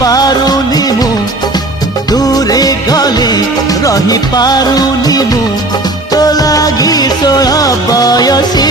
पारुनी मु दूरे गले रही पारुनी मु तो लागी 16 बयसी